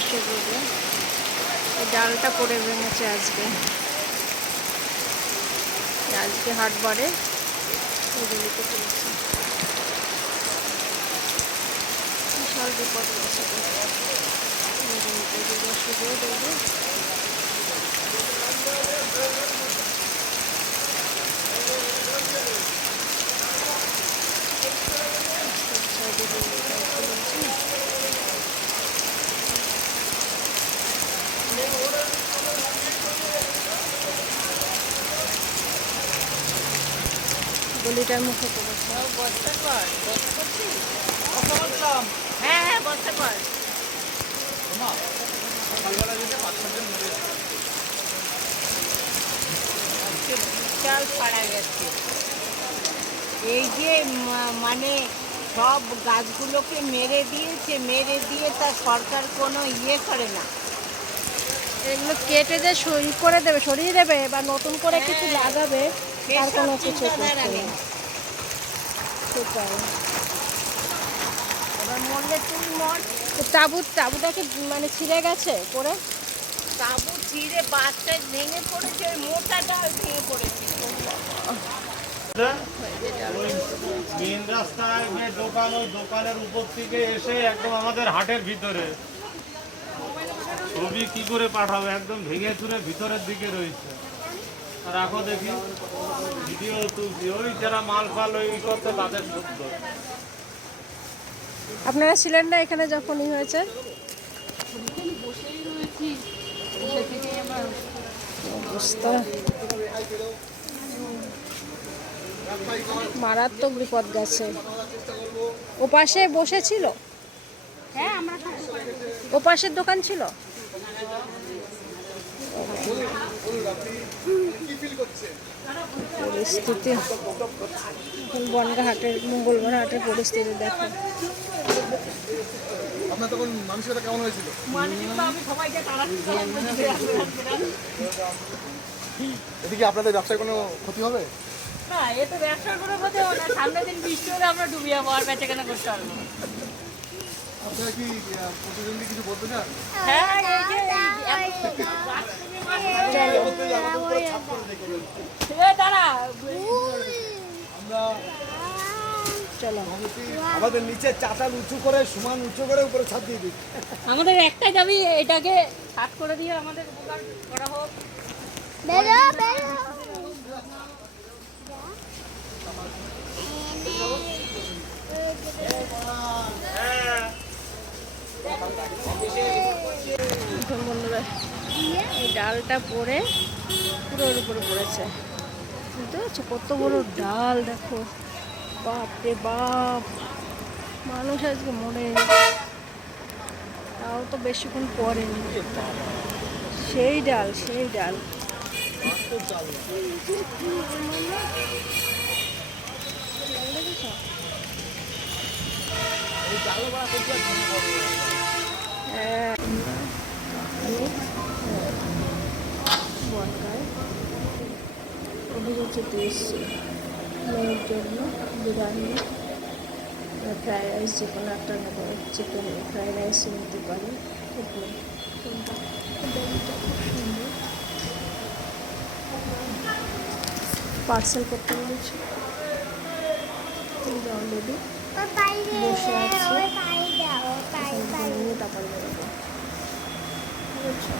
বসে পড়বে। এই ডালটা পড়ে ভেঙেছে আজকে হাটবারে ওই গলিতে পড়েছে। বিশাল বিপদ হয়েছে। সুযোগ দেবে গলিটার মুখে পড়েছে। হ্যাঁ হ্যাঁ বসতে পার। বিশাল পাড়া গেছে। এই যে মানে সব গাছগুলোকে মেরে দিয়ে তার সরকার কোনো ইয়ে করে না। এগুলো কেটে যে সরিয়ে দেবে বা নতুন করে কিছু লাগাবে তার কোনো কিছু করছে না। সেটাই। এবার মরলে তুই মর। তাবুটাকে মানে ছিঁড়ে গেছে পরে, তাবু ছিঁড়ে বাচ্চা ভেঙে পড়েছে, ওই মোটা ডাল ভেঙে পড়েছে। মেন রাস্তায় যে দোকান, ওই দোকানের উপর থেকে এসে একদম আমাদের হাটের ভিতরে। ছবি কি করে পাঠাবো, একদম ভেঙে চুরে ভিতরের দিকে রয়েছে। রাখো দেখি, ভিডিও তুলছি। ওই যারা মাল ফাল ওই করতে তাদের শুদ্ধ। আপনারা ছিলেন না এখানে যখনই হয়েছে? অবস্থা মারাত্মক বিপদ গেছে। ও পাশে বসেছিল, ও পাশের দোকান ছিল। পরিস্থিতি এখন বনগাঁ হাটের, মঙ্গলবার হাটের পরিস্থিতি দেখো। আপনার তখন মানসিকতা কেমন হয়েছিল? এদিকে আপনাদের ব্যবসায় কোনো ক্ষতি হবে না? এ তো ব্যবসার কোনো ক্ষতি হবে না। সামনের দিন বৃষ্টি হলে আমরা ডুবিয়ে যাবো, আর বেচাকেনা করতে পারবো। আপনারা কি প্রতিদ্বন্দ্বী কিছু বলতে চান? হ্যাঁ, এই যে দাঁড়া চলো আমাদের নিচে চাতাল উঁচু করে, সমান উঁচু করে উপরে ছাদ দিয়ে দিই। আমাদের একটাই দাবি, এটাকে কাট করে দিয়ে আমাদের উপকার করা হোক। বন্ধুরা, এই ডালটা পড়ে পুরো ওর উপরে পড়েছে। বুঝতে পারছো কত বড় ডাল? দেখো, বাপ রে বাপ, মানুষ আজকে মরে গেছে। তাও তো বেশিক্ষণ পড়েনি। সেই ডাল বনগাঁয় অভিরুচিতে এসছি মেয়ের জন্য বিরিয়ানি, ফ্রাইড রাইস, যে কোনো একটা নেবো। চিকেন ফ্রাইড রাইস নিতে পারি। পার্সেল করতে বলছি। অলরেডি বসে আছে, তারপরে বেরোবো। বুঝছো?